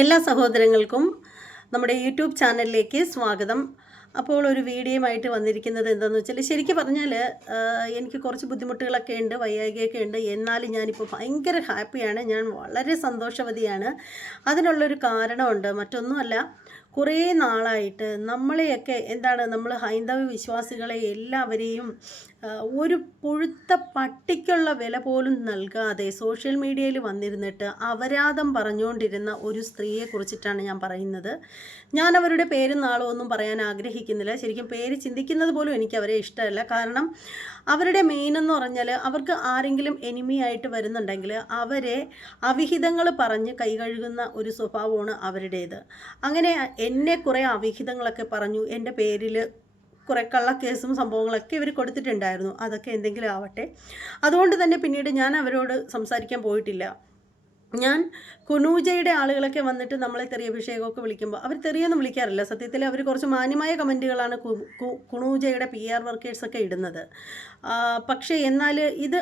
എല്ലാ സഹോദരങ്ങൾക്കും നമ്മുടെ യൂട്യൂബ് ചാനലിലേക്ക് സ്വാഗതം. അപ്പോൾ ഒരു വീഡിയോയുമായിട്ട് വന്നിരിക്കുന്നത് എന്താണെന്ന് വെച്ചാൽ ശരിക്കും പറഞ്ഞാൽ എനിക്ക് കുറച്ച് ബുദ്ധിമുട്ടുകളൊക്കെ ഉണ്ട് വയ്യായികയൊക്കെ ഉണ്ട്. എന്നാലും ഞാനിപ്പോൾ ഭയങ്കര ഹാപ്പിയാണ്. ഞാൻ വളരെ സന്തോഷവതിയാണ്. അതിനുള്ളൊരു കാരണമുണ്ട്. മറ്റൊന്നുമല്ല കുറേ നാളായിട്ട് നമ്മളെയൊക്കെ എന്താണ് നമ്മൾ ഹൈന്ദവ വിശ്വാസികളെ എല്ലാവരെയും ഒരു പുഴുത്ത പട്ടിക്കുള്ള വില പോലും നൽകാതെ സോഷ്യൽ മീഡിയയിൽ വന്നിരുന്നിട്ട് അപരാധം പറഞ്ഞുകൊണ്ടിരുന്ന ഒരു സ്ത്രീയെ കുറിച്ചിട്ടാണ് ഞാൻ പറയുന്നത്. ഞാൻ അവരുടെ പേരും നാളും ഒന്നും പറയാൻ ആഗ്രഹിക്കുന്നില്ല. ശരിക്കും പേര് ചിന്തിക്കുന്നത് പോലും എനിക്ക് അവരെ ഇഷ്ടമല്ല. കാരണം അവരുടെ മെയിൻ എന്ന് പറഞ്ഞാൽ അവർക്ക് ആരെങ്കിലും എനിമി ആയിട്ട് വരുന്നുണ്ടെങ്കിൽ അവരെ അവിഹിതങ്ങൾ പറഞ്ഞ് കൈകഴുകുന്ന ഒരു സ്വഭാവമാണ് അവരുടേത്. അങ്ങനെ എന്നെ കുറേ അവിഹിതങ്ങളൊക്കെ പറഞ്ഞു എന്റെ പേരിൽ കുറേ കള്ളക്കേസും സംഭവങ്ങളൊക്കെ ഇവർ കൊടുത്തിട്ടുണ്ടായിരുന്നു. അതൊക്കെ എന്തെങ്കിലും ആവട്ടെ. അതുകൊണ്ട് തന്നെ പിന്നീട് ഞാൻ അവരോട് സംസാരിക്കാൻ പോയിട്ടില്ല. ഞാൻ കുനൂജയുടെ ആളുകളൊക്കെ വന്നിട്ട് നമ്മളെ തെറിയ അഭിഷേകമൊക്കെ വിളിക്കുമ്പോൾ അവർ തെറിയൊന്നും വിളിക്കാറില്ല. സത്യത്തിൽ അവർ കുറച്ച് മാന്യമായ കമന്റുകളാണ് കുണൂജയുടെ പി ആർ വർക്കേഴ്സൊക്കെ ഇടുന്നത്. പക്ഷേ എന്നാൽ ഇത്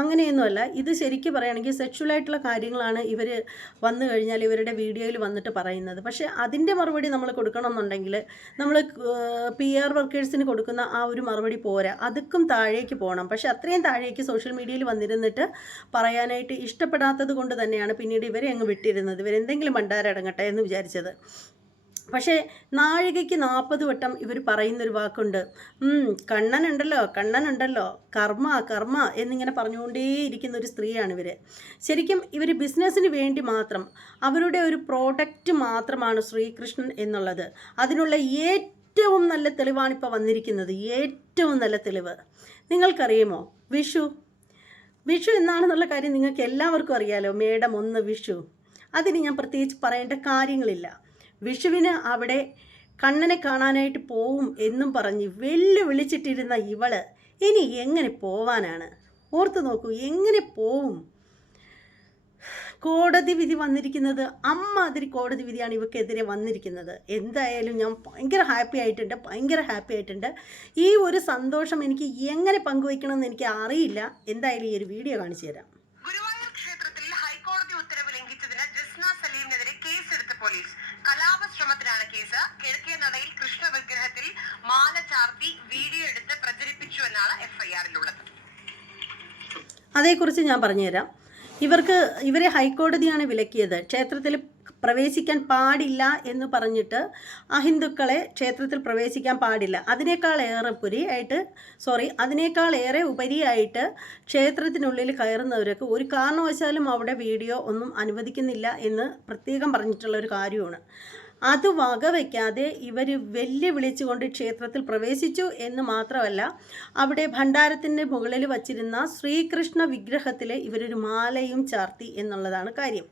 അങ്ങനെയൊന്നുമല്ല. ഇത് ശരിക്കും പറയുകയാണെങ്കിൽ സെക്ഷുവലായിട്ടുള്ള കാര്യങ്ങളാണ് ഇവർ വന്നു കഴിഞ്ഞാൽ ഇവരുടെ വീഡിയോയിൽ വന്നിട്ട് പറയുന്നത്. പക്ഷേ അതിന്റെ മറുപടി നമ്മൾ കൊടുക്കണമെന്നുണ്ടെങ്കിൽ നമ്മൾ പി ആർ വർക്കേഴ്സിന് കൊടുക്കുന്ന ആ ഒരു മറുപടി പോരാ. അതുക്കും താഴേക്ക് പോകണം പക്ഷേ അത്രയും താഴേക്ക് സോഷ്യൽ മീഡിയയിൽ വന്നിരുന്നിട്ട് പറയാനായിട്ട് ഇഷ്ടപ്പെടാത്തത് കൊണ്ട് തന്നെയാണ് പിന്നീട് ഇവരെ അങ്ങ് വിട്ടിരുന്നത്. ഇവരെന്തെങ്കിലും ഭണ്ഡാരടങ്ങട്ടെ എന്ന് വിചാരിച്ചത്. പക്ഷേ നാഴികയ്ക്ക് നാൽപ്പത് വട്ടം ഇവർ പറയുന്നൊരു വാക്കുണ്ട്. "ഉം, കണ്ണനുണ്ടല്ലോ കണ്ണനുണ്ടല്ലോ കർമ്മ കർമ്മ എന്നിങ്ങനെ പറഞ്ഞുകൊണ്ടേയിരിക്കുന്ന ഒരു സ്ത്രീയാണ് ഇവർ ശരിക്കും ഇവർ ബിസിനസ്സിന് വേണ്ടി മാത്രം അവരുടെ ഒരു പ്രോഡക്റ്റ് മാത്രമാണ് ശ്രീകൃഷ്ണൻ എന്നുള്ളത്. അതിനുള്ള ഏറ്റവും നല്ല തെളിവാണ് ഇപ്പോൾ വന്നിരിക്കുന്നത്. ഏറ്റവും നല്ല തെളിവ്. നിങ്ങൾക്കറിയുമോ? വിഷു വിഷു എന്നാണെന്നുള്ള കാര്യം നിങ്ങൾക്ക് എല്ലാവർക്കും അറിയാലോ. മേഡം ഒന്ന് വിഷു. അതിന് ഞാൻ പ്രത്യേകിച്ച് പറയേണ്ട കാര്യങ്ങളില്ല. വിഷുവിന് അവിടെ കണ്ണനെ കാണാനായിട്ട് പോവും എന്നും പറഞ്ഞ് വെല്ലു വിളിച്ചിട്ടിരുന്ന ഇവൾ ഇനി എങ്ങനെ പോവാനാണ്? ഓർത്ത് നോക്കൂ എങ്ങനെ പോവും? കോടതി വിധി വന്നിരിക്കുന്നത് അമ്മാതിരി കോടതി വിധിയാണ് ഇവക്കെതിരെ വന്നിരിക്കുന്നത്. എന്തായാലും ഞാൻ ഭയങ്കര ഹാപ്പി ആയിട്ടുണ്ട് ഭയങ്കര ഹാപ്പി ആയിട്ടുണ്ട്. ഈ ഒരു സന്തോഷം എനിക്ക് എങ്ങനെ പങ്കുവയ്ക്കണമെന്ന് എനിക്ക് അറിയില്ല. എന്തായാലും ഈ ഒരു വീഡിയോ കാണിച്ചു തരാം. ഗുരുവായൂർ ക്ഷേത്രത്തിൽ ഹൈക്കോടതി ഉത്തരവ് ലംഘിച്ചതിന് ജസ്ന സലീമിനെതിരെ കേസെടുത്ത പോലീസ്. കലാപശ്രമത്തിനാണ് കേസ്. കിഴക്കേ നടയിൽ കൃഷ്ണ വിഗ്രഹത്തിൽ മാല ചാർത്തി വീഡിയോ എടുത്ത് പ്രചരിപ്പിച്ചു എന്നാണ് എഫ്ഐആറിലുള്ളത് അതേക്കുറിച്ച് ഞാൻ പറഞ്ഞുതരാം. ഇവർക്ക് ഇവരെ ഹൈക്കോടതിയാണ് വിലക്കിയത്. ക്ഷേത്രത്തിൽ പ്രവേശിക്കാൻ പാടില്ല എന്ന് പറഞ്ഞിട്ട് അഹിന്ദുക്കളെ ക്ഷേത്രത്തിൽ പ്രവേശിക്കാൻ പാടില്ല. അതിനേക്കാൾ ഏറെ പുരി ആയിട്ട് സോറി അതിനേക്കാൾ ഏറെ ഉപരിയായിട്ട് ക്ഷേത്രത്തിനുള്ളിൽ കയറുന്നവർക്ക് ഒരു കാരണവശാലും അവിടെ വീഡിയോ ഒന്നും അനുവദിക്കുന്നില്ല എന്ന് പ്രത്യേകം പറഞ്ഞിട്ടുള്ള ഒരു കാര്യമാണ്. അത് വകവയ്ക്കാതെ ഇവർ വെല്ലുവിളിച്ചുകൊണ്ട് ക്ഷേത്രത്തിൽ പ്രവേശിച്ചു എന്ന് മാത്രമല്ല അവിടെ ഭണ്ഡാരത്തിന്റെ മുകളിൽ വച്ചിരുന്ന ശ്രീകൃഷ്ണ വിഗ്രഹത്തിൽ ഇവരൊരു മാലയും ചാർത്തി എന്നുള്ളതാണ് കാര്യം.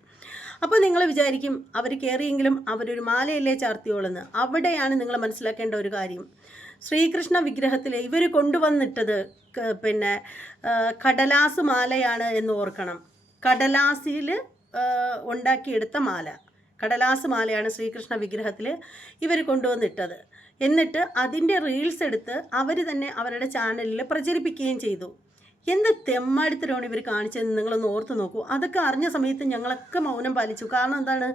അപ്പോൾ നിങ്ങൾ വിചാരിക്കും അവർ കയറിയെങ്കിലും അവരൊരു മാലയല്ലേ ചാർത്തിയോളെന്ന്. അവിടെയാണ് നിങ്ങൾ മനസ്സിലാക്കേണ്ട ഒരു കാര്യം. ശ്രീകൃഷ്ണ വിഗ്രഹത്തിൽ ഇവർ കൊണ്ടുവന്നിട്ടത് പിന്നെ കടലാസ് മാലയാണ് എന്ന് ഓർക്കണം. കടലാസിൽ ഉണ്ടാക്കിയെടുത്ത മാല. കടലാസ് മാലയാണ് ശ്രീകൃഷ്ണ വിഗ്രഹത്തിൽ ഇവർ കൊണ്ടുവന്നിട്ടത്. എന്നിട്ട് അതിന്റെ റീൽസ് എടുത്ത് അവർ തന്നെ അവരുടെ ചാനലിൽ പ്രചരിപ്പിക്കുകയും ചെയ്തു. എന്ത് തെമ്മാടിത്തരമാണ് ഇവർ കാണിച്ചതെന്ന് നിങ്ങളൊന്ന് ഓർത്ത് നോക്കൂ. അതൊക്കെ അറിഞ്ഞ സമയത്ത് ഞങ്ങളൊക്കെ മൗനം പാലിച്ചു. കാരണം എന്താണ്?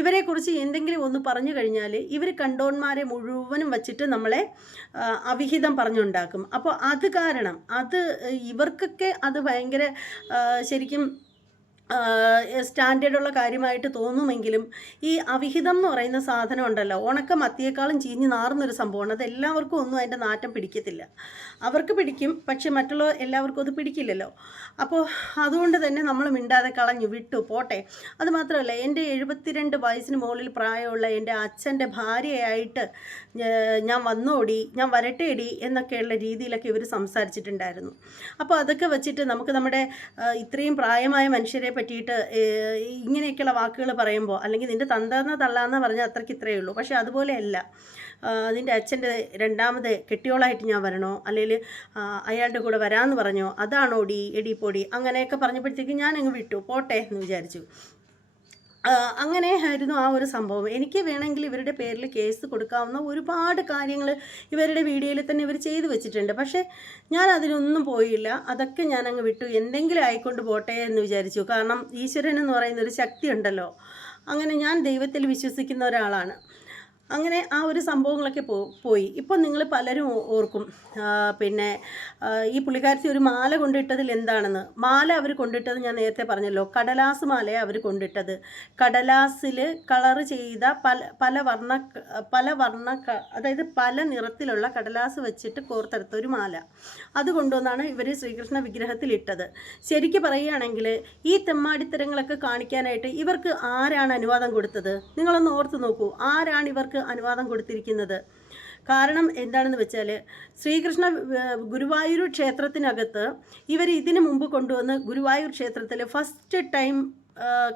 ഇവരെക്കുറിച്ച് എന്തെങ്കിലും ഒന്ന് പറഞ്ഞു കഴിഞ്ഞാൽ ഇവർ കണ്ടോന്മാരെ മുഴുവനും വച്ചിട്ട് നമ്മളെ അവിഹിതം പറഞ്ഞുണ്ടാക്കും. അപ്പോൾ അത് കാരണം അത് ഇവർക്കൊക്കെ അത് ഭയങ്കര ശരിക്കും സ്റ്റാൻഡേർഡുള്ള കാര്യമായിട്ട് തോന്നുമെങ്കിലും ഈ അവിഹിതം എന്ന് പറയുന്ന സാധനം ഉണ്ടല്ലോ ഉണക്ക മത്തിയേക്കാളും ചീഞ്ഞ് നാറുന്നൊരു സംഭവമാണ്. അത് എല്ലാവർക്കും ഒന്നും അതിന്റെ നാറ്റം പിടിക്കത്തില്ല. അവർക്ക് പിടിക്കും പക്ഷെ മറ്റുള്ള എല്ലാവർക്കും അത് പിടിക്കില്ലല്ലോ. അപ്പോൾ അതുകൊണ്ട് തന്നെ നമ്മൾ മിണ്ടാതെ കളഞ്ഞു വിട്ടു പോട്ടെ. അത് മാത്രമല്ല എന്റെ എഴുപത്തിരണ്ട് വയസ്സിന് മുകളിൽ പ്രായമുള്ള എന്റെ അച്ഛന്റെ ഭാര്യയായിട്ട് ഞാൻ വന്നോടി ഞാൻ വരട്ടേടി എന്നൊക്കെയുള്ള രീതിയിലൊക്കെ ഇവർ സംസാരിച്ചിട്ടുണ്ടായിരുന്നു. അപ്പോൾ അതൊക്കെ വെച്ചിട്ട് നമുക്ക് നമ്മുടെ ഇത്രയും പ്രായമായ മനുഷ്യരെ പറ്റിയിട്ട് ഇങ്ങനെയൊക്കെയുള്ള വാക്കുകൾ പറയുമ്പോൾ അല്ലെങ്കിൽ നിന്റെ തന്താന്ന തള്ളാന്ന് പറഞ്ഞാൽ അത്രയ്ക്ക് ഇത്രയേ ഉള്ളൂ. പക്ഷേ അതുപോലെയല്ല. നിന്റെ അച്ഛന്റെ രണ്ടാമത് കെട്ടിയോളായിട്ട് ഞാൻ വരണോ? അല്ലെങ്കിൽ അയാളുടെ കൂടെ വരാമെന്ന് പറഞ്ഞോ? അതാണോ ഡി എടി പൊടി? അങ്ങനെയൊക്കെ പറഞ്ഞപ്പോഴത്തേക്ക് ഞാനങ്ങ് വിട്ടു. പോട്ടെ എന്ന് വിചാരിച്ചു. അങ്ങനെ ആയിരുന്നു ആ ഒരു സംഭവം. എനിക്ക് വേണമെങ്കിൽ ഇവരുടെ പേരിൽ കേസ് കൊടുക്കാവുന്ന ഒരുപാട് കാര്യങ്ങൾ ഇവരുടെ വീഡിയോയിൽ തന്നെ ഇവർ ചെയ്തു വെച്ചിട്ടുണ്ട്. പക്ഷേ ഞാൻ അതിനൊന്നും പോയില്ല. അതൊക്കെ ഞാൻ അങ്ങ് വിട്ടു. എന്തെങ്കിലും ആയിക്കൊണ്ട് പോട്ടെ എന്ന് വിചാരിച്ചു. കാരണം ഈശ്വരൻ എന്ന് പറയുന്ന ഒരു ശക്തി ഉണ്ടല്ലോ അങ്ങനെ ഞാൻ ദൈവത്തിൽ വിശ്വസിക്കുന്ന ഒരാളാണ്. അങ്ങനെ ആ ഒരു സംഭവങ്ങളൊക്കെ പോ പോയി. ഇപ്പം നിങ്ങൾ പലരും ഓർക്കും. പിന്നെ ഈ പുള്ളിക്കാരത്തി ഒരു മാല കൊണ്ടിട്ടതിൽ എന്താണെന്ന്. മാല അവർ കൊണ്ടിട്ടത് ഞാൻ നേരത്തെ പറഞ്ഞല്ലോ. കടലാസ് മാലയാണ് അവർ കൊണ്ടിട്ടത്. കടലാസിൽ കളർ ചെയ്ത പല പല വർണ പല വർണ അതായത് പല നിറത്തിലുള്ള കടലാസ് വെച്ചിട്ട് കോർത്തെടുത്ത ഒരു മാല. അത് കൊണ്ടുവന്നാണ് ഇവർ ശ്രീകൃഷ്ണ വിഗ്രഹത്തിൽ ഇട്ടത്. ശരിക്ക് പറയുകയാണെങ്കിൽ ഈ തെമ്മാടിത്തരങ്ങളൊക്കെ കാണിക്കാനായിട്ട് ഇവർക്ക് ആരാണ് അനുവാദം കൊടുത്തത്? നിങ്ങളൊന്ന് ഓർത്ത് നോക്കൂ. ആരാണ് ഇവർക്ക് അനുവാദം കൊടുത്തിരിക്കുന്നത്. കാരണം എന്താണെന്ന് വെച്ചാൽ ശ്രീകൃഷ്ണ ഗുരുവായൂർ ക്ഷേത്രത്തിനകത്ത് ഇവർ ഇതിനു മുമ്പ് കൊണ്ടുവന്ന് ഗുരുവായൂർ ക്ഷേത്രത്തിൽ ഫസ്റ്റ് ടൈം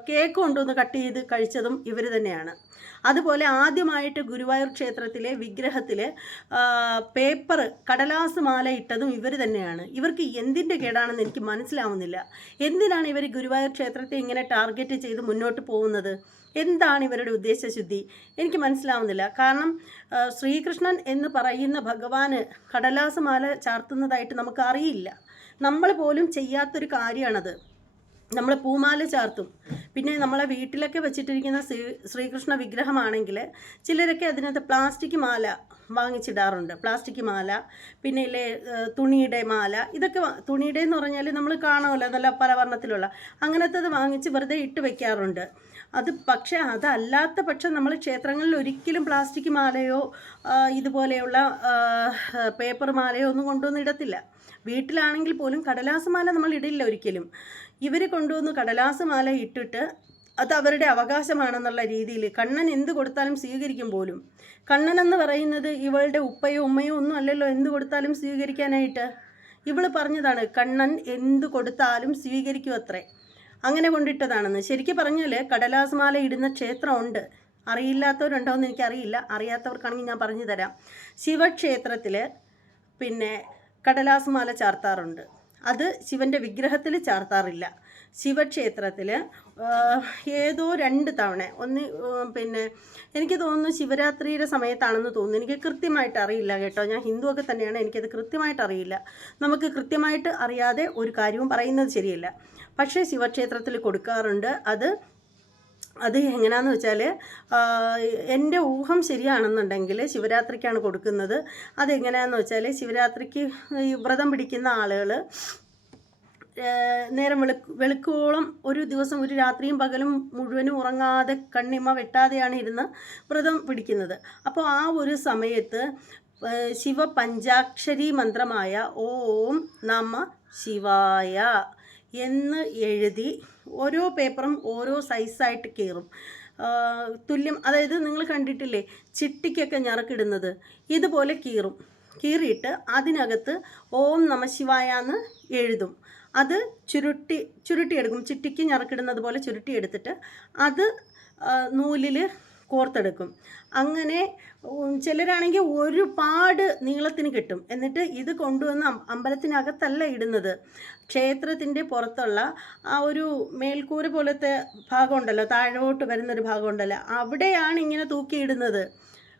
കേക്ക് കൊണ്ടുവന്ന് കട്ട് ചെയ്ത് കഴിച്ചതും ഇവർ തന്നെയാണ്. അതുപോലെ ആദ്യമായിട്ട് ഗുരുവായൂർ ക്ഷേത്രത്തിലെ വിഗ്രഹത്തിൽ പേപ്പർ കടലാസ് മാല ഇട്ടതും ഇവർ തന്നെയാണ്. ഇവർക്ക് എന്തിന്റെ കേടാണെന്ന് എനിക്ക് മനസ്സിലാവുന്നില്ല. എന്തിനാണ് ഇവർ ഗുരുവായൂർ ക്ഷേത്രത്തെ ഇങ്ങനെ ടാർഗറ്റ് ചെയ്ത് മുന്നോട്ട് പോകുന്നത്? എന്താണ് ഇവരുടെ ഉദ്ദേശശുദ്ധി എനിക്ക് മനസ്സിലാവുന്നില്ല. കാരണം ശ്രീകൃഷ്ണൻ എന്ന് പറയുന്ന ഭഗവാന് കടലാസമാല ചാർത്തുന്നതായിട്ട് നമുക്ക് അറിയില്ല നമ്മൾ പോലും ചെയ്യാത്തൊരു കാര്യമാണത് നമ്മൾ പൂമാല ചാർത്തും. പിന്നെ നമ്മളെ വീട്ടിലൊക്കെ വെച്ചിട്ടിരിക്കുന്ന ശ്രീ ശ്രീകൃഷ്ണ വിഗ്രഹമാണെങ്കിൽ ചിലരൊക്കെ അതിനകത്ത് പ്ലാസ്റ്റിക് മാല വാങ്ങിച്ചിടാറുണ്ട്. പ്ലാസ്റ്റിക് മാല പിന്നെ ഇല്ലേ തുണിയുടെ മാല ഇതൊക്കെ തുണിയുടെ എന്ന് പറഞ്ഞാൽ നമ്മൾ കാണുമല്ലോ നല്ല പല വർണത്തിലുള്ള അങ്ങനത്തത് വാങ്ങിച്ച് വെറുതെ ഇട്ട് വെക്കാറുണ്ട്. അത് പക്ഷേ അതല്ലാത്ത പക്ഷം നമ്മൾ ക്ഷേത്രങ്ങളിൽ ഒരിക്കലും പ്ലാസ്റ്റിക് മാലയോ ഇതുപോലെയുള്ള പേപ്പർ മാലയോ ഒന്നും കൊണ്ടുവന്ന് ഇടത്തില്ല. വീട്ടിലാണെങ്കിൽ പോലും കടലാസ് മാല നമ്മൾ ഇടില്ല ഒരിക്കലും. ഇവർ കൊണ്ടുവന്ന് കടലാസ് മാല ഇട്ടിട്ട് അത് അവരുടെ അവകാശമാണെന്നുള്ള രീതിയിൽ കണ്ണൻ എന്ത് കൊടുത്താലും സ്വീകരിക്കും പോലും. കണ്ണൻ എന്ന് പറയുന്നത് ഇവളുടെ ഉപ്പയോ ഉമ്മയോ ഒന്നും അല്ലല്ലോ എന്ത് കൊടുത്താലും സ്വീകരിക്കാനായിട്ട്. ഇവൾ പറഞ്ഞതാണ് കണ്ണൻ എന്ത് കൊടുത്താലും സ്വീകരിക്കും അത്രേ. അങ്ങനെ കൊണ്ടിട്ടതാണെന്ന്. ശരിക്കും പറഞ്ഞാൽ കടലാസ് മാല ഇടുന്ന ക്ഷേത്രമുണ്ട്. അറിയില്ലാത്തവരുണ്ടോ എന്ന് എനിക്കറിയില്ല. അറിയാത്തവർക്കാണെങ്കിൽ ഞാൻ പറഞ്ഞു തരാം. ശിവക്ഷേത്രത്തിൽ പിന്നെ കടലാസ് മാല ചാർത്താറുണ്ട്. അത് ശിവന്റെ വിഗ്രഹത്തിൽ ചാർത്താറില്ല. ശിവക്ഷേത്രത്തിൽ ഏതോ രണ്ട് തവണ. ഒന്ന് പിന്നെ എനിക്ക് തോന്നുന്നു ശിവരാത്രിയുടെ സമയത്താണെന്ന് തോന്നുന്നു. എനിക്ക് കൃത്യമായിട്ട് അറിയില്ല കേട്ടോ. ഞാൻ ഹിന്ദുവൊക്കെ തന്നെയാണ്. എനിക്കത് കൃത്യമായിട്ട് അറിയില്ല. നമുക്ക് കൃത്യമായിട്ട് അറിയാതെ ഒരു കാര്യവും പറയുന്നത് ശരിയല്ല. പക്ഷേ ശിവക്ഷേത്രത്തിൽ കൊടുക്കാറുണ്ട്. അത് അത് എങ്ങനെയാണെന്ന് വെച്ചാൽ എന്റെ ഊഹം ശരിയാണെന്നുണ്ടെങ്കിൽ ശിവരാത്രിക്കാണ് കൊടുക്കുന്നത്. അതെങ്ങനെയാണെന്ന് വെച്ചാൽ ശിവരാത്രിക്ക് ഈ വ്രതം പിടിക്കുന്ന ആളുകൾ നേരം വെളുക്ക് വെളുക്കോളം ഒരു ദിവസം ഒരു രാത്രിയും പകലും മുഴുവനും ഉറങ്ങാതെ കണ്ണിമ വെട്ടാതെയാണ് ഇരുന്ന് വ്രതം പിടിക്കുന്നത്. അപ്പോൾ ആ ഒരു സമയത്ത് ശിവ പഞ്ചാക്ഷരി മന്ത്രമായ ഓം നമ ശിവായ എന്ന് എഴുതി ഓരോ പേപ്പറും ഓരോ സൈസായിട്ട് കീറും. തുല്യം അതായത് നിങ്ങൾ കണ്ടിട്ടില്ലേ ചിട്ടിക്കൊക്കെ ഞറക്കിടുന്നത് ഇതുപോലെ കീറും. കീറിയിട്ട് അതിനകത്ത് ഓം നമശിവായ എന്ന് എഴുതും. അത് ചുരുട്ടി ചുരുട്ടിയെടുക്കും. ചിട്ടിക്ക് ഞറക്കിടുന്നത് പോലെ ചുരുട്ടിയെടുത്തിട്ട് അത് നൂലിൽ കോർത്തെടുക്കും. അങ്ങനെ ചിലരാണെങ്കിൽ ഒരുപാട് നീളത്തിന് കിട്ടും. എന്നിട്ട് ഇത് കൊണ്ടുവന്ന് അമ്പലത്തിനകത്തല്ല ഇടുന്നത്. ക്ഷേത്രത്തിന്റെ പുറത്തുള്ള ആ ഒരു മേൽക്കൂര പോലത്തെ ഭാഗമുണ്ടല്ലോ താഴോട്ട് വരുന്നൊരു ഭാഗമുണ്ടല്ലോ അവിടെയാണ് ഇങ്ങനെ തൂക്കിയിടുന്നത്.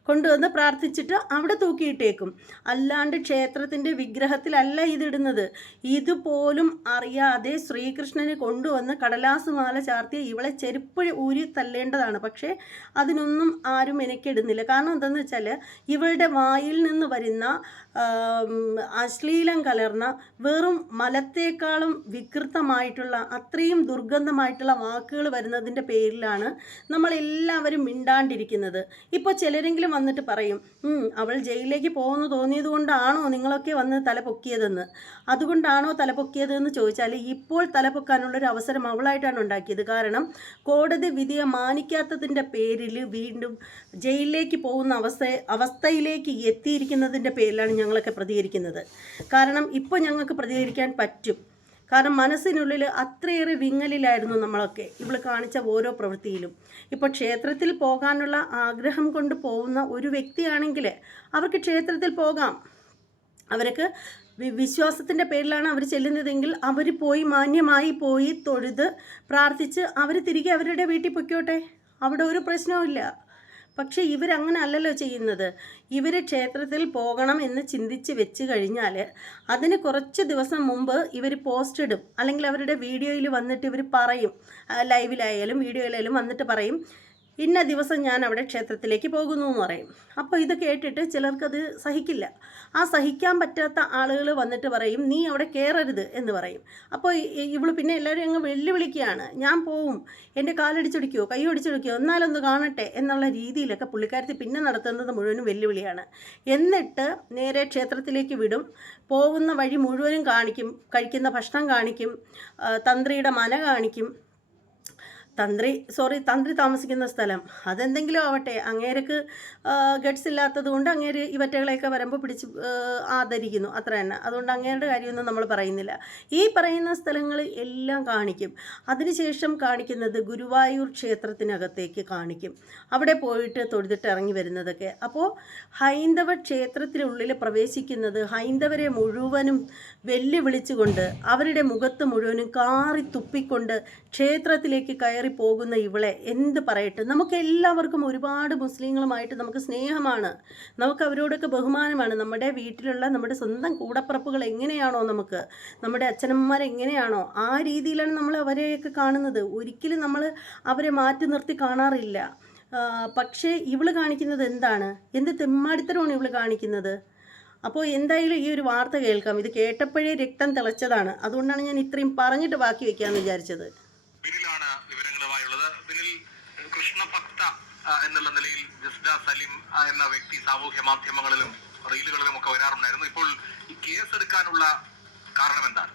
കൊണ്ടുവന്ന് പ്രാർത്ഥിച്ചിട്ട് അവിടെ തൂക്കിയിട്ടേക്കും. അല്ലാണ്ട് ക്ഷേത്രത്തിന്റെ വിഗ്രഹത്തിലല്ല ഇതിടുന്നത്. ഇതുപോലും അറിയാതെ ശ്രീകൃഷ്ണനെ കൊണ്ടുവന്ന് കടലാസ് മാല ചാർത്തി ഇവളെ ചെരുപ്പ് ഊരി തല്ലേണ്ടതാണ്. പക്ഷേ അതിനൊന്നും ആരും എനിക്കിടുന്നില്ല കാരണം എന്താണെന്ന് വെച്ചാൽ ഇവളുടെ വായിൽ നിന്ന് വരുന്ന അശ്ലീലം കലർന്ന വെറും മലത്തേക്കാളും വികൃതമായിട്ടുള്ള അത്രയും ദുർഗന്ധമായിട്ടുള്ള വാക്കുകൾ വരുന്നതിന്റെ പേരിലാണ് നമ്മളെല്ലാവരും മിണ്ടാണ്ടിരിക്കുന്നത്. ഇപ്പോൾ ചിലരെങ്കിലും വന്നിട്ട് പറയും അവൾ ജയിലിലേക്ക് പോകുമെന്ന് തോന്നിയത് കൊണ്ടാണോ നിങ്ങളൊക്കെ വന്ന് തല പൊക്കിയതെന്ന് അതുകൊണ്ടാണോ തല പൊക്കിയതെന്ന് ചോദിച്ചാൽ ഇപ്പോൾ തല പൊക്കാനുള്ളൊരു അവസരം അവളായിട്ടാണ് ഉണ്ടാക്കിയത്. കാരണം കോടതി വിധിയെ മാനിക്കാത്തതിന്റെ പേരിൽ വീണ്ടും ജയിലിലേക്ക് പോകുന്ന അവസ്ഥ അവസ്ഥയിലേക്ക് എത്തിയിരിക്കുന്നതിന്റെ പേരിലാണ് ഞങ്ങളൊക്കെ പ്രതികരിക്കുന്നത്. കാരണം ഇപ്പോൾ ഞങ്ങൾക്ക് പ്രതികരിക്കാൻ പറ്റും. കാരണം മനസ്സിനുള്ളിൽ അത്രയേറെ വിങ്ങലിലായിരുന്നു നമ്മളൊക്കെ. ഇവൾ കാണിച്ച ഓരോ പ്രവൃത്തിയിലും. ഇപ്പോൾ ക്ഷേത്രത്തിൽ പോകാനുള്ള ആഗ്രഹം കൊണ്ട് പോകുന്ന ഒരു വ്യക്തിയാണെങ്കിൽ അവർക്ക് ക്ഷേത്രത്തിൽ പോകാം. അവർക്ക് വിശ്വാസത്തിന്റെ പേരിലാണ് അവർ ചെല്ലുന്നതെങ്കിൽ അവർ പോയി മാന്യമായി പോയി തൊഴുത് പ്രാർത്ഥിച്ച് അവർ തിരികെ അവരുടെ വീട്ടിൽ പൊയ്ക്കോട്ടെ? അവിടെ ഒരു പ്രശ്നവുമില്ല. പക്ഷേ ഇവരങ്ങനെ അല്ലല്ലോ ചെയ്യുന്നത്. ഇവർ ക്ഷേത്രത്തിൽ പോകണം എന്ന് ചിന്തിച്ച് വെച്ച് കഴിഞ്ഞാൽ അതിന് കുറച്ച് ദിവസം മുമ്പ് ഇവർ പോസ്റ്റ് ഇടും. അല്ലെങ്കിൽ അവരുടെ വീഡിയോയിൽ വന്നിട്ട് ഇവർ പറയും. ലൈവിലായാലും വീഡിയോയിലായാലും വന്നിട്ട് പറയും. ഇന്ന ദിവസം ഞാൻ അവിടെ ക്ഷേത്രത്തിലേക്ക് പോകുന്നു എന്ന് പറയും. അപ്പോൾ ഇത് കേട്ടിട്ട് ചിലർക്കത് സഹിക്കില്ല. ആ സഹിക്കാൻ പറ്റാത്ത ആളുകൾ വന്നിട്ട് പറയും നീ അവിടെ കയറരുത് എന്ന് പറയും. അപ്പോൾ ഇവൾ പിന്നെ എല്ലാവരും അങ്ങ് വെല്ലുവിളിക്കുകയാണ്. ഞാൻ പോവും. എന്റെ കാലടിച്ചൊടിക്കുമോ കൈ ഒടിച്ചൊടിക്കുമോ എന്നാലൊന്ന് കാണട്ടെ എന്നുള്ള രീതിയിലൊക്കെ പുള്ളിക്കാരത്തി പിന്നെ നടത്തുന്നത് മുഴുവനും വെല്ലുവിളിയാണ്. എന്നിട്ട് നേരെ ക്ഷേത്രത്തിലേക്ക് വിടും. പോകുന്ന വഴി മുഴുവനും കാണിക്കും. കഴിക്കുന്ന ഭക്ഷണം കാണിക്കും. തന്ത്രിയുടെ മന കാണിക്കും. തന്ത്രി സോറി തന്ത്രി താമസിക്കുന്ന സ്ഥലം. അതെന്തെങ്കിലും ആവട്ടെ അങ്ങേരക്ക് ഗഡ്സ് ഇല്ലാത്തത് കൊണ്ട് അങ്ങേര് ഇവറ്റകളെയൊക്കെ വരുമ്പോൾ പിടിച്ച് ആദരിക്കുന്നു. അത്ര തന്നെ. അതുകൊണ്ട് അങ്ങേരുടെ കാര്യമൊന്നും നമ്മൾ പറയുന്നില്ല. ഈ പറയുന്ന സ്ഥലങ്ങൾ എല്ലാം കാണിക്കും. അതിനുശേഷം കാണിക്കുന്നത് ഗുരുവായൂർ ക്ഷേത്രത്തിനകത്തേക്ക് കാണിക്കും. അവിടെ പോയിട്ട് തൊഴുതിട്ട് ഇറങ്ങി വരുന്നതൊക്കെ. അപ്പോൾ ഹൈന്ദവ ക്ഷേത്രത്തിനുള്ളിൽ പ്രവേശിക്കുന്നത് ഹൈന്ദവരെ മുഴുവനും വെല്ലുവിളിച്ചുകൊണ്ട് അവരുടെ മുഖത്ത് മുഴുവനും കാറി തുപ്പിക്കൊണ്ട് ക്ഷേത്രത്തിലേക്ക് കയറി പോകുന്ന ഇവളെ എന്ത് പറയട്ടെ? നമുക്ക് എല്ലാവർക്കും ഒരുപാട് മുസ്ലിങ്ങളുമായിട്ട് നമുക്ക് സ്നേഹമാണ്. നമുക്ക് അവരോടൊക്കെ ബഹുമാനമാണ്. നമ്മുടെ വീട്ടിലുള്ള നമ്മുടെ സ്വന്തം കൂടപ്പിറപ്പുകൾ എങ്ങനെയാണോ നമുക്ക്? നമ്മുടെ അച്ഛനമ്മമാർ എങ്ങനെയാണോ? ആ രീതിയിലാണ് നമ്മൾ അവരെയൊക്കെ കാണുന്നത്. ഒരിക്കലും നമ്മൾ അവരെ മാറ്റി നിർത്തി കാണാറില്ല. പക്ഷേ ഇവൾ കാണിക്കുന്നത് എന്താണ്? എന്ത് തെമ്മാടിത്തരമാണ് ഇവൾ കാണിക്കുന്നത്? അപ്പോൾ എന്തായാലും ഈ ഒരു വാർത്ത കേൾക്കാം. ഇത് കേട്ടപ്പോഴേ രക്തം തിളച്ചതാണ്. അതുകൊണ്ടാണ് ഞാൻ ഇത്രയും പറഞ്ഞിട്ട് ബാക്കി വെക്കാമെന്ന് വിചാരിച്ചത്. കൃഷ്ണഭക്ത ഭക്ത എന്നുള്ള നിലയിൽ ജസ്ഡ സലിം എന്ന വ്യക്തി സാമൂഹ്യ മാധ്യമങ്ങളിലും റീലുകളിലും ഒക്കെ വരാറുണ്ടായിരുന്നു. ഇപ്പോൾ ഈ കേസ് എടുക്കാനുള്ള കാരണം എന്താണ്?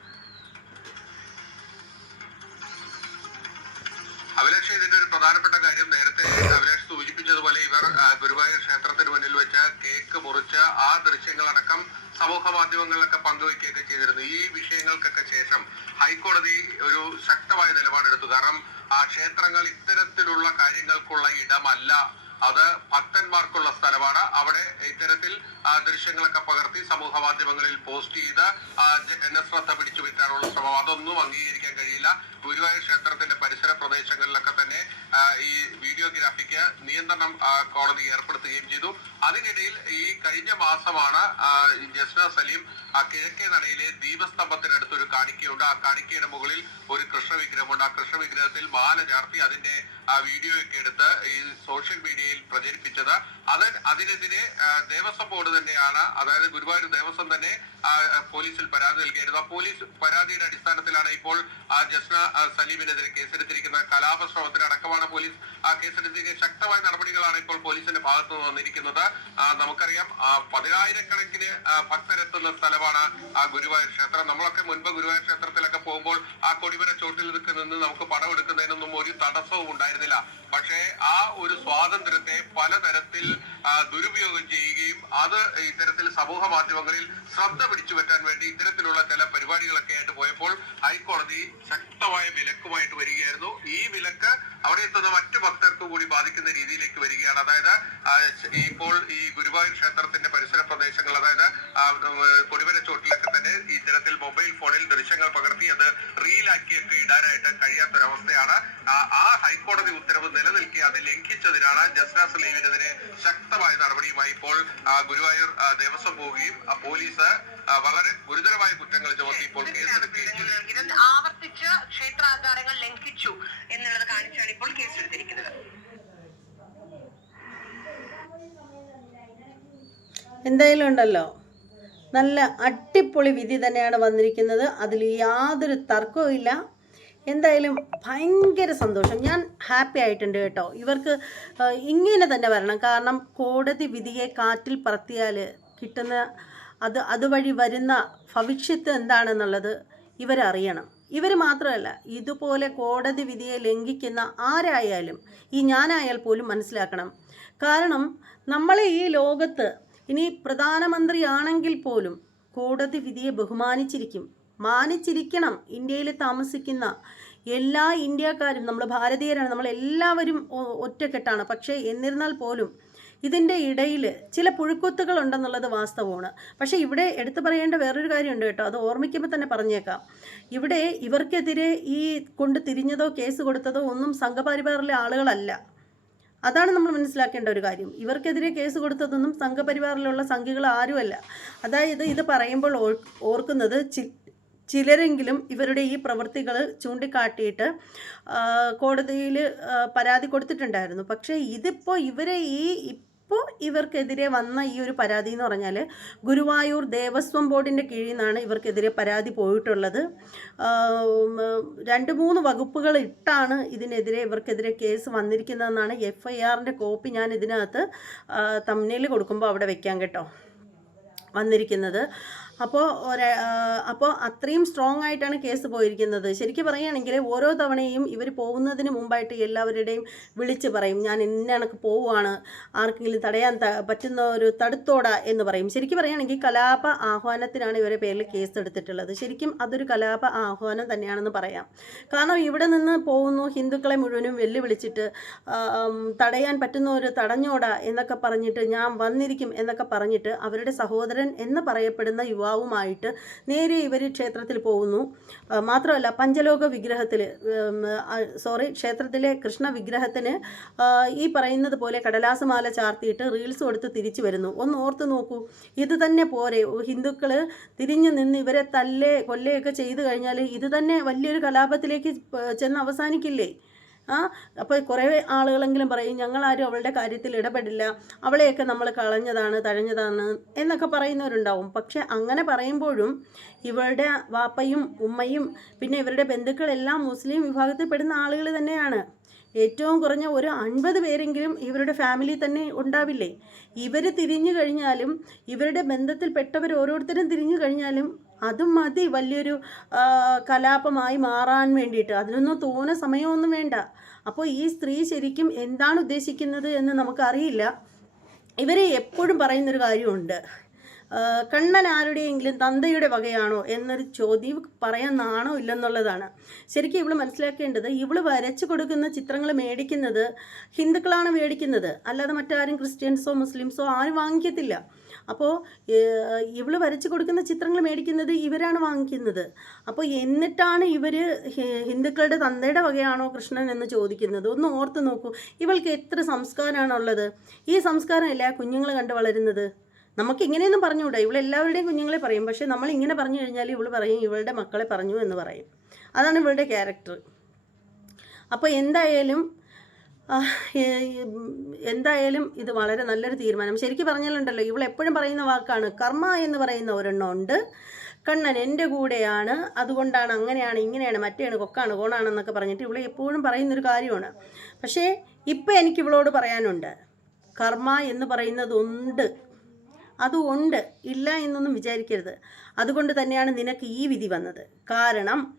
അഭിലാഷ് ഇതിന്റെ ഒരു പ്രധാനപ്പെട്ട കാര്യം നേരത്തെ അഭിലാഷ് സൂചിപ്പിച്ചതുപോലെ ഇവർ ഗുരുവായൂർ ക്ഷേത്രത്തിന് മുന്നിൽ വെച്ച കേക്ക് മുറിച്ച ആ ദൃശ്യങ്ങളടക്കം സമൂഹ മാധ്യമങ്ങളിലൊക്കെ പങ്കുവയ്ക്കുകയൊക്കെ ചെയ്തിരുന്നു. ഈ വിഷയങ്ങൾക്കൊക്കെ ശേഷം ഹൈക്കോടതി ഒരു ശക്തമായ നിലപാടെടുത്തു. കാരണം ആ ക്ഷേത്രങ്ങൾ ഇത്തരത്തിലുള്ള കാര്യങ്ങൾക്കുള്ള ഇടമല്ല. അത് ഭക്തന്മാർക്കുള്ള സ്ഥലമാണ്. അവിടെ ഇത്തരത്തിൽ ദൃശ്യങ്ങളൊക്കെ പകർത്തി സമൂഹ മാധ്യമങ്ങളിൽ പോസ്റ്റ് ചെയ്ത് ജനശ്രദ്ധ പിടിച്ചു വിറ്റാനുള്ള ശ്രമം. അതൊന്നും അംഗീകരിക്കാൻ കഴിയില്ല. ഗുരുവായൂർ ക്ഷേത്രത്തിന്റെ പരിസര പ്രദേശങ്ങളിലൊക്കെ തന്നെ ഈ വീഡിയോഗ്രാഫിക്ക് നിയന്ത്രണം കോടതി ഏർപ്പെടുത്തുകയും ചെയ്തു. അതിനിടയിൽ ഈ കഴിഞ്ഞ മാസമാണ് ജസ്ന സലീം കിഴക്കേ നടയിലെ ദീപസ്തംഭത്തിനടുത്ത് ഒരു കാണിക്കയുണ്ട്. ആ കാണിക്കയുടെ മുകളിൽ ഒരു കൃഷ്ണവിഗ്രഹമുണ്ട്. ആ കൃഷ്ണവിഗ്രഹത്തിൽ മാല ചാർത്തി അതിന്റെ ആ വീഡിയോ ഒക്കെ എടുത്ത് ഈ സോഷ്യൽ മീഡിയയിൽ പ്രചരിപ്പിച്ചത്. അത് അതിനെതിരെ ദേവസ്വം ബോർഡ് തന്നെയാണ്. അതായത് ഗുരുവായൂർ ദേവസ്വം തന്നെ പോലീസിൽ പരാതി നൽകിയിരുന്നു. ആ പോലീസ് പരാതിയുടെ അടിസ്ഥാനത്തിലാണ് ഇപ്പോൾ ജസ്ന സലീമിനെതിരെ കേസെടുത്തിരിക്കുന്ന കലാപശ്രമത്തിനടക്കമാണ് പോലീസ് ആ കേസെടുത്തിരിക്കുന്ന ശക്തമായ നടപടികളാണ് ഇപ്പോൾ പോലീസിന്റെ ഭാഗത്ത് നിന്ന് വന്നിരിക്കുന്നത് നമുക്കറിയാം പതിനായിരക്കണക്കിന് ഭക്തരെത്തുന്ന സ്ഥലമാണ് ആ ഗുരുവായൂർ ക്ഷേത്രം. നമ്മളൊക്കെ മുൻപ് ഗുരുവായൂർ ക്ഷേത്രത്തിലൊക്കെ പോകുമ്പോൾ ആ കൊടിമര ചോട്ടിൽ നിന്ന് നമുക്ക് പടം എടുക്കുന്നതിനൊന്നും ഒരു തടസ്സവും ഉണ്ടായിരുന്നില്ല. പക്ഷേ ആ ഒരു സ്വാതന്ത്ര്യത്തെ പലതരത്തിൽ ദുരുപയോഗം ചെയ്യുകയും അത് ഇത്തരത്തിൽ സമൂഹ മാധ്യമങ്ങളിൽ ശ്രദ്ധ പിടിച്ചു പറ്റാൻ വേണ്ടി ഇത്തരത്തിലുള്ള ചില പരിപാടികളൊക്കെ ആയിട്ട് പോയപ്പോൾ ഹൈക്കോടതി ശക്തമായ വിലക്കുമായിട്ട് വരികയായിരുന്നു. ഈ വിലക്ക് അവിടെ എത്തുന്ന മറ്റു ഭക്തർക്ക് കൂടി ബാധിക്കുന്ന രീതിയിലേക്ക് വരികയാണ്. അതായത് ഇപ്പോൾ ഈ ഗുരുവായൂർ ക്ഷേത്രത്തിന്റെ പരിസര പ്രദേശങ്ങൾ അതായത് കൊടിമര ചോട്ടിലൊക്കെ തന്നെ ഇത്തരത്തിൽ മൊബൈൽ ഫോണിൽ ദൃശ്യങ്ങൾ പകർത്തി അത് റീലാക്കിയൊക്കെ ഇടാനായിട്ട് കഴിയാത്തൊരവസ്ഥയാണ്. ആ, ആ ഹൈക്കോടതി ഉത്തരവ് നിലനിൽക്കെ അത് ലംഘിച്ചതിനാണ് ജസ്ന ലീവിനെതിരെ ശക്തമായ നടപടിയുമായി ഇപ്പോൾ ഗുരുവായൂർ ദേവസ്വം പോവുകയും പോലീസ് വളരെ ഗുരുതരമായ കുറ്റങ്ങൾ ചുമത്തി ഇപ്പോൾ കേസെടുക്കുകയും ഇത് ആവർത്തിച്ച് ക്ഷേത്രാചാരങ്ങൾ ലംഘിച്ചു എന്നുള്ളത് കാണിച്ചാണ് ഇപ്പോൾ കേസെടുത്തിരിക്കുന്നത്. എന്തായാലും ഉണ്ടല്ലോ. നല്ല അടിപൊളി വിധി തന്നെയാണ് വന്നിരിക്കുന്നത്. അതിൽ യാതൊരു തർക്കവും ഇല്ല എന്തായാലും ഭയങ്കര സന്തോഷം. ഞാൻ ഹാപ്പി ആയിട്ടുണ്ട് കേട്ടോ. ഇവർക്ക് ഇങ്ങനെ തന്നെ വരണം. കാരണം കോടതി വിധിയെ കാറ്റിൽ പറത്തിയാൽ കിട്ടുന്ന അത് അതുവഴി വരുന്ന ഭവിഷ്യത്ത് എന്താണെന്നുള്ളത് ഇവരറിയണം ഇവർ മാത്രമല്ല ഇതുപോലെ കോടതി വിധിയെ ലംഘിക്കുന്ന ആരായാലും ഈ ഞാനായാൽ പോലും മനസ്സിലാക്കണം. കാരണം നമ്മളെ ഈ ലോകത്ത് ഇനി പ്രധാനമന്ത്രി ആണെങ്കിൽ പോലും കോടതി വിധിയെ ബഹുമാനിച്ചിരിക്കും. മാനിച്ചിരിക്കണം ഇന്ത്യയിൽ താമസിക്കുന്ന എല്ലാ ഇന്ത്യക്കാരും നമ്മൾ ഭാരതീയരാണ് നമ്മൾ എല്ലാവരും ഒറ്റക്കെട്ടാണ്. പക്ഷേ എന്നിരുന്നാൽ പോലും ഇതിന്റെ ഇടയിൽ ചില പുഴുക്കൊത്തുകൾ ഉണ്ടെന്നുള്ളത് വാസ്തവമാണ്. പക്ഷേ ഇവിടെ എടുത്തു പറയേണ്ട വേറൊരു കാര്യമുണ്ട് കേട്ടോ. അത് ഓർമ്മിക്കുമ്പോൾ തന്നെ പറഞ്ഞേക്കാം. ഇവിടെ ഇവർക്കെതിരെ ഈ കൊണ്ട് തിരിഞ്ഞതോ കേസ് കൊടുത്തതോ ഒന്നും സംഘപരിവാറിലെ ആളുകളല്ല. അതാണ് നമ്മൾ മനസ്സിലാക്കേണ്ട ഒരു കാര്യം. ഇവർക്കെതിരെ കേസ് കൊടുത്തതൊന്നും സംഘപരിവാറിലുള്ള സംഘികൾ ആരുമല്ല. അതായത് ഇത് പറയുമ്പോൾ ഓർക്കുന്നത് ചിലരെങ്കിലും ഇവരുടെ ഈ പ്രവൃത്തികൾ ചൂണ്ടിക്കാട്ടിയിട്ട് കോടതിയിൽ പരാതി കൊടുത്തിട്ടുണ്ടായിരുന്നു. പക്ഷേ ഇതിപ്പോൾ ഇവരെ ഈ ഇപ്പോൾ ഇവർക്കെതിരെ വന്ന ഈ ഒരു പരാതി എന്ന് പറഞ്ഞാൽ ഗുരുവായൂർ ദേവസ്വം ബോർഡിന്റെ കീഴിൽ നിന്നാണ് ഇവർക്കെതിരെ പരാതി പോയിട്ടുള്ളത്. രണ്ട് മൂന്ന് വകുപ്പുകൾ ഇട്ടാണ് ഇതിനെതിരെ ഇവർക്കെതിരെ കേസ് വന്നിരിക്കുന്നതെന്നാണ് എഫ് ഐ ആറിന്റെ കോപ്പി ഞാൻ ഇതിനകത്ത് തമ്മിൽ കൊടുക്കുമ്പോൾ അവിടെ വെക്കാം കേട്ടോ. വന്നിരിക്കുന്നത്. അപ്പോൾ ഒരു അപ്പോൾ അത്രയും സ്ട്രോങ് ആയിട്ടാണ് കേസ് പോയിരിക്കുന്നത്. ശരിക്കും പറയുകയാണെങ്കിൽ ഓരോ തവണയും ഇവർ പോകുന്നതിന് മുമ്പായിട്ട് എല്ലാവരുടെയും വിളിച്ച് പറയും ഞാൻ ഇന്ന പോവുകയാണ് ആർക്കെങ്കിലും തടയാൻ പറ്റുന്ന ഒരു തടുത്തോട എന്ന് പറയും. ശരിക്കും പറയുകയാണെങ്കിൽ കലാപ ആഹ്വാനത്തിനാണ് ഇവരെ പേരിൽ കേസ് എടുത്തിട്ടുള്ളത്. ശരിക്കും അതൊരു കലാപ ആഹ്വാനം തന്നെയാണെന്ന് പറയാം. കാരണം ഇവിടെ നിന്ന് പോകുന്നു ഹിന്ദുക്കളെ മുഴുവനും വെല്ലുവിളിച്ചിട്ട് തടയാൻ പറ്റുന്ന ഒരു തടഞ്ഞോട എന്നൊക്കെ പറഞ്ഞിട്ട് ഞാൻ വന്നിരിക്കും എന്നൊക്കെ പറഞ്ഞിട്ട് അവരുടെ സഹോദരൻ എന്ന് പറയപ്പെടുന്ന യുവാവുമായിട്ട് നേരെ ഇവർ ക്ഷേത്രത്തിൽ പോകുന്നു. മാത്രമല്ല പഞ്ചലോക വിഗ്രഹത്തിൽ സോറി ക്ഷേത്രത്തിലെ കൃഷ്ണ വിഗ്രഹത്തിന് ഈ പറയുന്നത് പോലെ കടലാസമാല ചാർത്തിയിട്ട് റീൽസ് കൊടുത്ത് തിരിച്ചു വരുന്നു. ഒന്ന് ഓർത്ത് നോക്കൂ ഇത് തന്നെ പോരെ. ഹിന്ദുക്കൾ തിരിഞ്ഞു നിന്ന് ഇവരെ തല്ലേ കൊല്ലയൊക്കെ ചെയ്തു കഴിഞ്ഞാൽ ഇത് തന്നെ വലിയൊരു കലാപത്തിലേക്ക് ചെന്ന് അവസാനിക്കില്ലേ? ആ അപ്പോൾ കുറേ ആളുകളെങ്കിലും പറയും ഞങ്ങളാരും അവളുടെ കാര്യത്തിൽ ഇടപെടില്ല. അവളെയൊക്കെ നമ്മൾ കളഞ്ഞതാണ് തഴഞ്ഞതാണ് എന്നൊക്കെ പറയുന്നവരുണ്ടാവും. പക്ഷെ അങ്ങനെ പറയുമ്പോഴും ഇവളുടെ വാപ്പയും ഉമ്മയും പിന്നെ ഇവരുടെ ബന്ധുക്കളെല്ലാം മുസ്ലിം വിഭാഗത്തിൽപ്പെടുന്ന ആളുകൾ തന്നെയാണ്. ഏറ്റവും കുറഞ്ഞ ഒരു അൻപത് പേരെങ്കിലും ഇവരുടെ ഫാമിലി തന്നെ ഉണ്ടാവില്ലേ? ഇവർ തിരിഞ്ഞു കഴിഞ്ഞാലും ഇവരുടെ ബന്ധത്തിൽപ്പെട്ടവർ ഓരോരുത്തരും തിരിഞ്ഞു കഴിഞ്ഞാലും അതും മതി വലിയൊരു കലാപമായി മാറാൻ വേണ്ടിയിട്ട്. അതിനൊന്നും തോന സമയമൊന്നും വേണ്ട. അപ്പോൾ ഈ സ്ത്രീ ശരിക്കും എന്താണ് ഉദ്ദേശിക്കുന്നത് എന്ന് നമുക്കറിയില്ല. ഇവരെ എപ്പോഴും പറയുന്നൊരു കാര്യമുണ്ട്. കണ്ണൻ ആരുടെയെങ്കിലും തന്തയുടെ വകയാണോ എന്നൊരു ചോദ്യം പറയാൻ നാണോ ഇല്ലെന്നുള്ളതാണ്. ശരിക്കും ഇവൾ മനസ്സിലാക്കേണ്ടത് ഇവൾ വരച്ചു കൊടുക്കുന്ന ചിത്രങ്ങൾ മേടിക്കുന്നത് ഹിന്ദുക്കളാണ് മേടിക്കുന്നത്. അല്ലാതെ മറ്റാരും ക്രിസ്ത്യൻസോ മുസ്ലിംസോ ആരും വാങ്ങിക്കത്തില്ല. അപ്പോൾ ഇവൾ വരച്ചു കൊടുക്കുന്ന ചിത്രങ്ങൾ മേടിക്കുന്നത് ഇവരാണ് വാങ്ങിക്കുന്നത്. അപ്പോൾ എന്നിട്ടാണ് ഇവർ ഹിന്ദുക്കളുടെ തന്തയുടെ വകയാണോ കൃഷ്ണൻ എന്ന് ചോദിക്കുന്നത്? ഒന്ന് ഓർത്ത് നോക്കൂ. ഇവൾക്ക് എത്ര സംസ്കാരമാണുള്ളത്. ഈ സംസ്കാരമല്ല കുഞ്ഞുങ്ങൾ കണ്ട് വളരുന്നത്? നമുക്ക് ഇങ്ങനെയൊന്നും പറഞ്ഞുകൂടാ. ഇവൾ എല്ലാവരുടെയും കുഞ്ഞുങ്ങളെ പറയും. പക്ഷേ നമ്മൾ ഇങ്ങനെ പറഞ്ഞു കഴിഞ്ഞാൽ ഇവൾ പറയും ഇവളുടെ മക്കളെ പറഞ്ഞു എന്ന് പറയും. അതാണ് ഇവളുടെ ക്യാരക്ടർ അപ്പോൾ എന്തായാലും എന്തായാലും ഇത് വളരെ നല്ലൊരു തീരുമാനം. ശരിക്കും പറഞ്ഞാലുണ്ടല്ലോ ഇവൾ എപ്പോഴും പറയുന്ന വാക്കാണ് കർമ്മ എന്ന് പറയുന്ന ഒരെണ്ണം ഉണ്ട്. കണ്ണൻ എന്റെ കൂടെയാണ് അതുകൊണ്ടാണ് അങ്ങനെയാണ് ഇങ്ങനെയാണ് മറ്റേയാണ് കൊക്കാണ് കോണാണെന്നൊക്കെ പറഞ്ഞിട്ട് ഇവളെ എപ്പോഴും പറയുന്നൊരു കാര്യമാണ്. പക്ഷേ ഇപ്പം എനിക്ക് ഇവളോട് പറയാനുണ്ട് കർമ്മ എന്ന് പറയുന്നതുണ്ട്. അതുണ്ട് ഇല്ല എന്നൊന്നും വിചാരിക്കരുത്. അതുകൊണ്ട് തന്നെയാണ് നിനക്ക് ഈ വിധി വന്നത്. കാരണം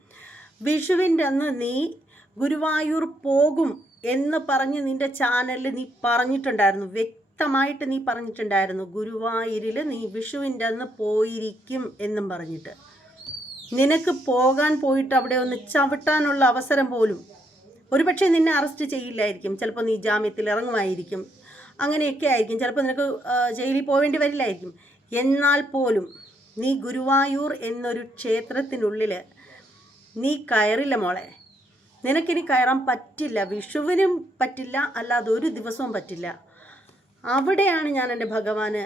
വിഷുവിന്റെ അന്ന് നീ ഗുരുവായൂർ പോകും എന്ന് പറഞ്ഞ് നിന്റെ ചാനലിൽ നീ പറഞ്ഞിട്ടുണ്ടായിരുന്നു. വ്യക്തമായിട്ട് നീ പറഞ്ഞിട്ടുണ്ടായിരുന്നു. ഗുരുവായൂരിൽ നീ വിഷുവിന്റെ അന്ന് പോയിരിക്കും എന്നും പറഞ്ഞിട്ട്. നിനക്ക് പോകാൻ പോയിട്ട് അവിടെ ഒന്ന് ചവിട്ടാനുള്ള അവസരം പോലും ഒരുപക്ഷെ നിന്നെ അറസ്റ്റ് ചെയ്യില്ലായിരിക്കും. ചിലപ്പോൾ നീ ജാമ്യത്തിൽ ഇറങ്ങുമായിരിക്കും. അങ്ങനെയൊക്കെ ആയിരിക്കും. ചിലപ്പോൾ നിനക്ക് ജയിലിൽ പോവേണ്ടി വരില്ലായിരിക്കും. എന്നാൽ പോലും നീ ഗുരുവായൂർ എന്നൊരു ക്ഷേത്രത്തിനുള്ളിൽ നീ കയറില്ല മോളെ. നിനക്കിനി കയറാൻ പറ്റില്ല വിഷുവിനും പറ്റില്ല അല്ലാതെ ഒരു ദിവസവും പറ്റില്ല. അവിടെയാണ് ഞാൻ എന്റെ ഭഗവാന്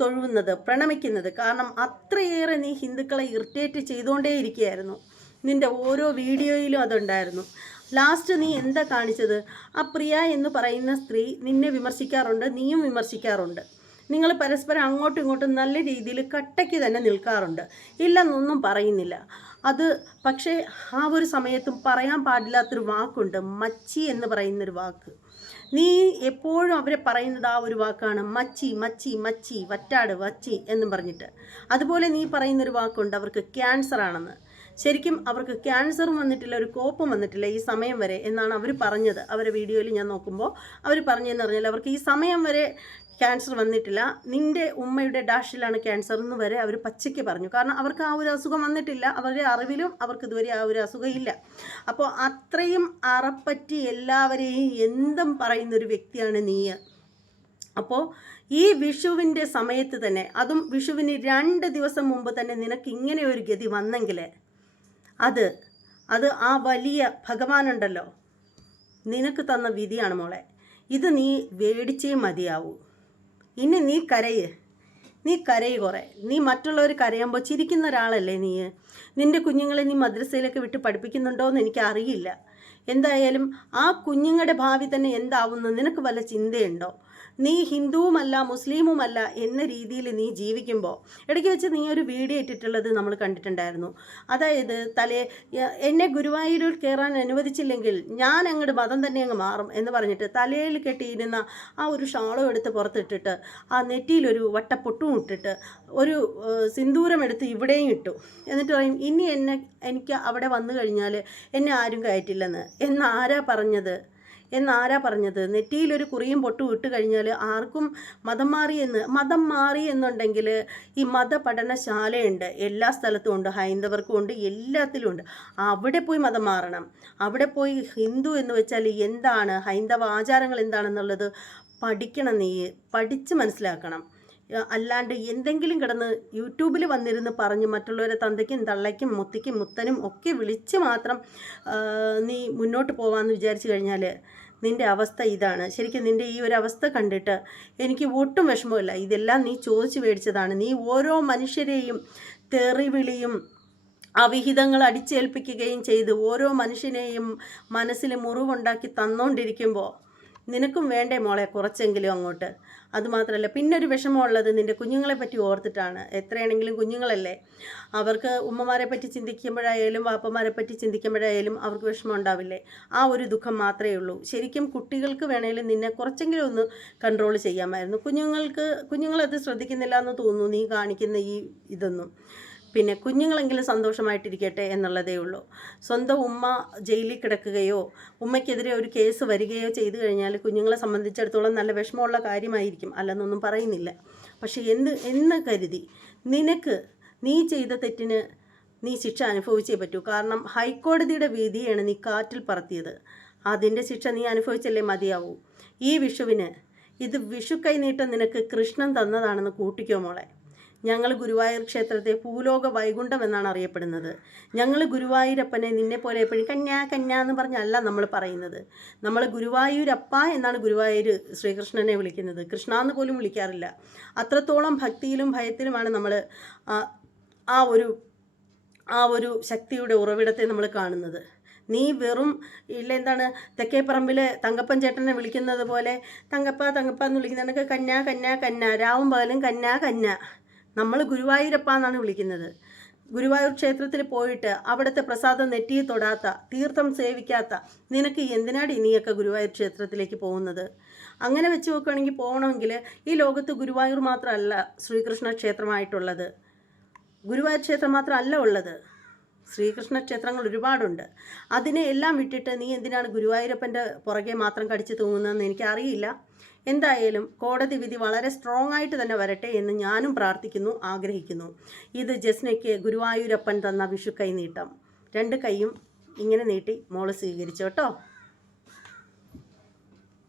തൊഴുന്നത് പ്രണമിക്കുന്നത്. കാരണം അത്രയേറെ നീ ഹിന്ദുക്കളെ ഇറിറ്റേറ്റ് ചെയ്തുകൊണ്ടേ ഇരിക്കുകയായിരുന്നു നിന്റെ ഓരോ വീഡിയോയിലും അതുണ്ടായിരുന്നു. ലാസ്റ്റ് നീ എന്താ കാണിച്ചത്? ആ പ്രിയ എന്ന് പറയുന്ന സ്ത്രീ നിന്നെ വിമർശിക്കാറുണ്ട് നീയും വിമർശിക്കാറുണ്ട്. നിങ്ങൾ പരസ്പരം അങ്ങോട്ടും ഇങ്ങോട്ടും നല്ല രീതിയിൽ കട്ടയ്ക്ക് തന്നെ നിൽക്കാറുണ്ട്. ഇല്ലെന്നൊന്നും പറയുന്നില്ല. അത് പക്ഷേ ആ ഒരു സമയത്തും പറയാൻ പാടില്ലാത്തൊരു വാക്കുണ്ട് മച്ചി എന്ന് പറയുന്നൊരു വാക്ക്. നീ എപ്പോഴും അവരെ പറയുന്നത് ആ ഒരു വാക്കാണ് മച്ചി മച്ചി മച്ചി വറ്റാട് വച്ചി എന്നും പറഞ്ഞിട്ട്. അതുപോലെ നീ പറയുന്നൊരു വാക്കുണ്ട് അവർക്ക് ക്യാൻസർ ആണെന്ന്. ശരിക്കും അവർക്ക് ക്യാൻസറും വന്നിട്ടില്ല ഒരു കോപ്പും വന്നിട്ടില്ല ഈ സമയം വരെ എന്നാണ് അവർ പറഞ്ഞത്. അവരെ വീഡിയോയിൽ ഞാൻ നോക്കുമ്പോൾ അവർ പറഞ്ഞതെന്ന് പറഞ്ഞാൽ അവർക്ക് ഈ സമയം വരെ ക്യാൻസർ വന്നിട്ടില്ല. നിന്റെ ഉമ്മയുടെ ഡാഷിലാണ് ക്യാൻസർ എന്ന് വരെ അവർ പച്ചയ്ക്ക് പറഞ്ഞു. കാരണം അവർക്ക് ആ ഒരു അസുഖം വന്നിട്ടില്ല. അവരുടെ അറിവിലും അവർക്ക് ഇതുവരെ ആ ഒരു അസുഖം ഇല്ല അപ്പോൾ അത്രയും അറപ്പറ്റി എല്ലാവരെയും എന്തും പറയുന്ന ഒരു വ്യക്തിയാണ് നീ. അപ്പോൾ ഈ വിഷുവിന്റെ സമയത്ത് തന്നെ അതും വിഷുവിന് രണ്ട് ദിവസം മുമ്പ് തന്നെ നിനക്ക് ഇങ്ങനെ ഒരു ഗതി വന്നെങ്കിൽ അത് അത് ആ വലിയ ഭഗവാനുണ്ടല്ലോ. നിനക്ക് തന്ന വിധിയാണ് മോളെ. ഇത് നീ വേടിച്ചേ മതിയാവൂ. ഇനി നീ കരയ്. നീ കരയ് കുറേ. നീ മറ്റുള്ളവർ കരയുമ്പോൾ ചിരിക്കുന്ന ഒരാളല്ലേ നീ? നിന്റെ കുഞ്ഞുങ്ങളെ നീ മദ്രസയിലൊക്കെ വിട്ട് പഠിപ്പിക്കുന്നുണ്ടോ എന്ന് എനിക്ക് അറിയില്ല. എന്തായാലും ആ കുഞ്ഞുങ്ങളുടെ ഭാവി തന്നെ എന്താവുന്നു നിനക്ക് വല്ല ചിന്തയുണ്ടോ? നീ ഹിന്ദുവുമല്ല മുസ്ലിമുമല്ല എന്ന രീതിയിൽ നീ ജീവിക്കുമ്പോൾ ഇടയ്ക്ക് വെച്ച് നീ ഒരു വീഡിയോ ഇട്ടിട്ടുള്ളത് നമ്മൾ കണ്ടിട്ടുണ്ടായിരുന്നു. അതായത് തലേ എന്നെ ഗുരുവായൂരിൽ കയറാൻ അനുവദിച്ചില്ലെങ്കിൽ ഞാൻ അങ്ങോട്ട് മതം തന്നെ അങ്ങ് മാറും എന്ന് പറഞ്ഞിട്ട് തലയിൽ കെട്ടിയിരുന്ന ആ ഒരു ഷാളും എടുത്ത് പുറത്തിട്ടിട്ട് ആ നെറ്റിയിലൊരു വട്ടപ്പൊട്ടും ഇട്ടിട്ട് ഒരു സിന്ദൂരം എടുത്ത് ഇവിടെയും ഇട്ടു. എന്നിട്ട് പറയും ഇനി എന്നെ എനിക്ക് അവിടെ വന്നു കഴിഞ്ഞാൽ എന്നെ ആരും കയറ്റില്ലെന്ന്. എന്നാരാ പറഞ്ഞത്? എന്നാരാ പറഞ്ഞത്? നെറ്റിയിലൊരു കുറിയും പൊട്ടും ഇട്ട് കഴിഞ്ഞാൽ ആർക്കും മതം മാറി എന്ന് മതം മാറി എന്നുണ്ടെങ്കിൽ ഈ മതപഠനശാലയുണ്ട്. എല്ലാ സ്ഥലത്തും ഉണ്ട് ഹൈന്ദവർക്കും ഉണ്ട് എല്ലാത്തിലും ഉണ്ട്. അവിടെ പോയി മതം മാറണം. അവിടെ പോയി ഹിന്ദു എന്ന് വെച്ചാൽ എന്താണ്? ഹൈന്ദവ ആചാരങ്ങൾ എന്താണെന്നുള്ളത് പഠിക്കണം നീ പഠിച്ച് മനസ്സിലാക്കണം. അല്ലാണ്ട് എന്തെങ്കിലും കിടന്ന് യൂട്യൂബിൽ വന്നിരുന്ന് പറഞ്ഞ് മറ്റുള്ളവരെ തന്തയ്ക്കും തള്ളയ്ക്കും മുത്തിക്കും മുത്തനും ഒക്കെ വിളിച്ച് മാത്രം നീ മുന്നോട്ട് പോകാമെന്ന് വിചാരിച്ചു കഴിഞ്ഞാൽ നിന്റെ അവസ്ഥ ഇതാണ്. ശരിക്കും നിന്റെ ഈ ഒരു അവസ്ഥ കണ്ടിട്ട് എനിക്ക് ഒട്ടും വിഷമമില്ല ഇതെല്ലാം നീ ചോദിച്ചു മേടിച്ചതാണ്. നീ ഓരോ മനുഷ്യരെയും തെറിവിളിയും അവിഹിതങ്ങൾ അടിച്ചേൽപ്പിക്കുകയും ചെയ്ത് ഓരോ മനുഷ്യനെയും മനസ്സിൽ മുറിവുണ്ടാക്കി തന്നുകൊണ്ടിരിക്കുമ്പോൾ നിനക്കും വേണ്ടേ മോളെ കുറച്ചെങ്കിലും അങ്ങോട്ട്? അതുമാത്രമല്ല ഒരു വിഷമമുള്ളത് നിന്റെ കുഞ്ഞുങ്ങളെ പറ്റി ഓർത്തിട്ടാണ്. എത്രയാണെങ്കിലും കുഞ്ഞുങ്ങളല്ലേ. അവർക്ക് ഉമ്മമാരെ പറ്റി ചിന്തിക്കുമ്പോഴായാലും വാപ്പമാരെ പറ്റി ചിന്തിക്കുമ്പോഴായാലും അവർക്ക് വിഷമം ഉണ്ടാവില്ലേ? ആ ഒരു ദുഃഖം മാത്രമേ ഉള്ളൂ. ശരിക്കും കുട്ടികൾക്ക് വേണേലും നിന്നെ കുറച്ചെങ്കിലും ഒന്ന് കൺട്രോൾ ചെയ്യാമായിരുന്നു. കുഞ്ഞുങ്ങൾക്ക് കുഞ്ഞുങ്ങളത് ശ്രദ്ധിക്കുന്നില്ല എന്ന് തോന്നുന്നു നീ കാണിക്കുന്ന ഈ ഇതൊന്നും. പിന്നെ കുഞ്ഞുങ്ങളെങ്കിലും സന്തോഷമായിട്ടിരിക്കട്ടെ എന്നുള്ളതേ ഉള്ളൂ. സ്വന്തം ഉമ്മ ജയിലിൽ കിടക്കുകയോ ഉമ്മയ്ക്കെതിരെ ഒരു കേസ് വരികയോ ചെയ്തു കഴിഞ്ഞാൽ കുഞ്ഞുങ്ങളെ സംബന്ധിച്ചിടത്തോളം നല്ല വിഷമമുള്ള കാര്യമായിരിക്കും. അല്ലെന്നൊന്നും പറയുന്നില്ല. പക്ഷേ എന്ത് എന്ന് കരുതി നിനക്ക് നീ ചെയ്ത തെറ്റിന് നീ ശിക്ഷ അനുഭവിച്ചേ പറ്റൂ. കാരണം ഹൈക്കോടതിയുടെ വിധിയാണ് നീ കാറ്റിൽ പറത്തിയത്. അതിന്റെ ശിക്ഷ നീ അനുഭവിച്ചല്ലേ മതിയാവൂ. ഈ വിഷുവിന് ഇത് വിഷു കൈനീട്ടം നിനക്ക് കൃഷ്ണൻ തന്നതാണെന്ന് കൂട്ടിക്കോ മോളെ. ഞങ്ങൾ ഗുരുവായൂർ ക്ഷേത്രത്തെ ഭൂലോക വൈകുണ്ഠം എന്നാണ് അറിയപ്പെടുന്നത്. ഞങ്ങൾ ഗുരുവായൂരപ്പനെ നിന്നെ പോലെ എപ്പോഴും കന്യാ കന്യാ എന്ന് പറഞ്ഞല്ല നമ്മൾ പറയുന്നത്. നമ്മൾ ഗുരുവായൂരപ്പ എന്നാണ് ഗുരുവായൂർ ശ്രീകൃഷ്ണനെ വിളിക്കുന്നത്. കൃഷ്ണ എന്ന് പോലും വിളിക്കാറില്ല. അത്രത്തോളം ഭക്തിയിലും ഭയത്തിലുമാണ് നമ്മൾ ആ ഒരു ആ ഒരു ശക്തിയുടെ ഉറവിടത്തെ നമ്മൾ കാണുന്നത്. നീ വെറും ഇല്ല എന്താണ് തെക്കേപ്പറമ്പിൽ തങ്കപ്പൻ ചേട്ടനെ വിളിക്കുന്നത് പോലെ തങ്കപ്പ തങ്കപ്പ എന്ന് വിളിക്കുന്നതൊക്കെ കന്യാ കന്യാ കന്യാ രാവും പകലും കന്യാ കന്യ. നമ്മൾ ഗുരുവായൂരപ്പ എന്നാണ് വിളിക്കുന്നത്. ഗുരുവായൂർ ക്ഷേത്രത്തിൽ പോയിട്ട് അവിടുത്തെ പ്രസാദം നെറ്റിയിൽ തൊടാത്ത തീർത്ഥം സേവിക്കാത്ത നിനക്ക് എന്തിനാടി ഇനിയൊക്കെ ഗുരുവായൂർ ക്ഷേത്രത്തിലേക്ക് പോകുന്നത്? അങ്ങനെ വെച്ച് നോക്കുകയാണെങ്കിൽ പോകണമെങ്കിൽ ഈ ലോകത്ത് ഗുരുവായൂർ മാത്രമല്ല ശ്രീകൃഷ്ണ ക്ഷേത്രമായിട്ടുള്ളത്. ഗുരുവായൂർ ക്ഷേത്രം മാത്രമല്ല ഉള്ളത്. ശ്രീകൃഷ്ണ ക്ഷേത്രങ്ങൾ ഒരുപാടുണ്ട്. അതിനെ എല്ലാം വിട്ടിട്ട് നീ എന്തിനാണ് ഗുരുവായൂരപ്പന്റെ പുറകെ മാത്രം കടിച്ചു തൂങ്ങുന്നതെന്ന് എനിക്കറിയില്ല. എന്തായാലും കോടതി വിധി വളരെ സ്ട്രോങ് ആയിട്ട് തന്നെ വരട്ടെ എന്ന് ഞാനും പ്രാർത്ഥിക്കുന്നു ആഗ്രഹിക്കുന്നു. ഇത് ജസ്നയ്ക്ക് ഗുരുവായൂരപ്പൻ തന്ന വിഷു കൈ നീട്ടം രണ്ട് കൈയും ഇങ്ങനെ നീട്ടി മോൾ സ്വീകരിച്ചു കേട്ടോ